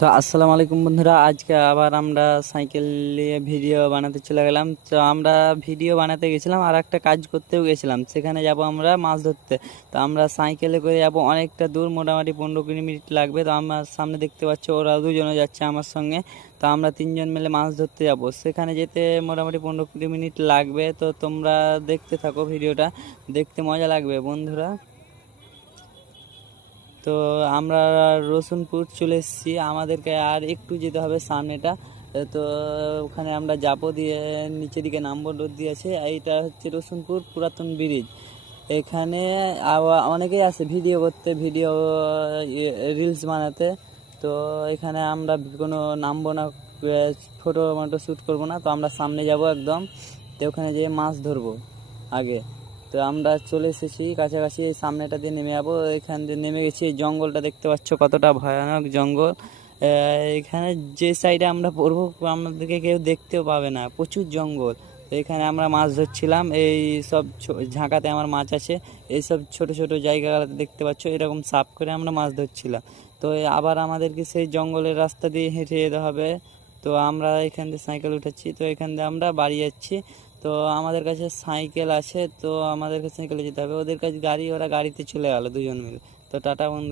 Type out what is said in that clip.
তো আসসালামু আলাইকুম বন্ধুরা, আজকে আবার আমরা সাইকেল নিয়ে ভিডিও বানাতে চলে গেলাম। তো আমরা ভিডিও বানাতে গেছিলাম আর একটা কাজ করতেও গেছিলাম, সেখানে যাব আমরা মাছ ধরতে। তো আমরা সাইকেলে করে যাব অনেকটা দূর, মোটামুটি 15-20 মিনিট লাগবে। তো আমার সামনে দেখতে পাচ্ছ ওরা দুজনে যাচ্ছে আমার সঙ্গে। তো আমরা তিনজন মিলে মাছ ধরতে যাব, সেখানে যেতে মোটামুটি 15-20 মিনিট লাগবে। তো তোমরা দেখতে থাকো ভিডিওটা, দেখতে মজা লাগবে বন্ধুরা। তো আমরা রসুনপুর চলে এসেছি, আমাদেরকে আর একটু যেতে হবে সামনেটা। তো ওখানে আমরা যাবো, দিয়ে নিচের দিকে নাম্বার রোড দিয়েছে। এইটা হচ্ছে রসুনপুর পুরাতন ব্রিজ। এখানে অনেকেই আসে ভিডিও করতে, ভিডিও রিলস বানাতে। তো এখানে আমরা কোনো নামবো না, ফটো মটো শ্যুট করবো না। তো আমরা সামনে যাব একদম, তো ওখানে যেয়ে মাছ ধরবো আগে। তো আমরা চলে এসেছি কাছাকাছি, এই সামনেটা দিয়ে নেমে যাবো। এখান দিয়ে নেমে গেছি, এই জঙ্গলটা দেখতে পাচ্ছ কতটা ভয়ানক জঙ্গল। এখানে যে সাইডে আমরা পড়বো আমাদেরকে কেউ দেখতেও পাবে না, প্রচুর জঙ্গল। তো এখানে আমরা মাছ ধরছিলাম, এই সব ঝাঁকাতে আমার মাছ আছে। এই সব ছোট ছোট জায়গাগুলোতে দেখতে পাচ্ছ এরকম সাফ করে আমরা মাছ ধরছিলাম। তো আবার আমাদেরকে সেই জঙ্গলের রাস্তা দিয়ে হেঁটে যেতে হবে। তো আমরা এখান দিয়ে সাইকেল উঠাচ্ছি, তো এখান দিয়ে আমরা বাড়ি যাচ্ছি। তো আমাদের কাছে সাইকেল আছে, তো আমাদেরকে সাইকেলে যেতে হবে, ওদের কাছে গাড়ি, ওরা গাড়িতে চলে গেল দুজন মিলে। তো টাটা বন্ধু।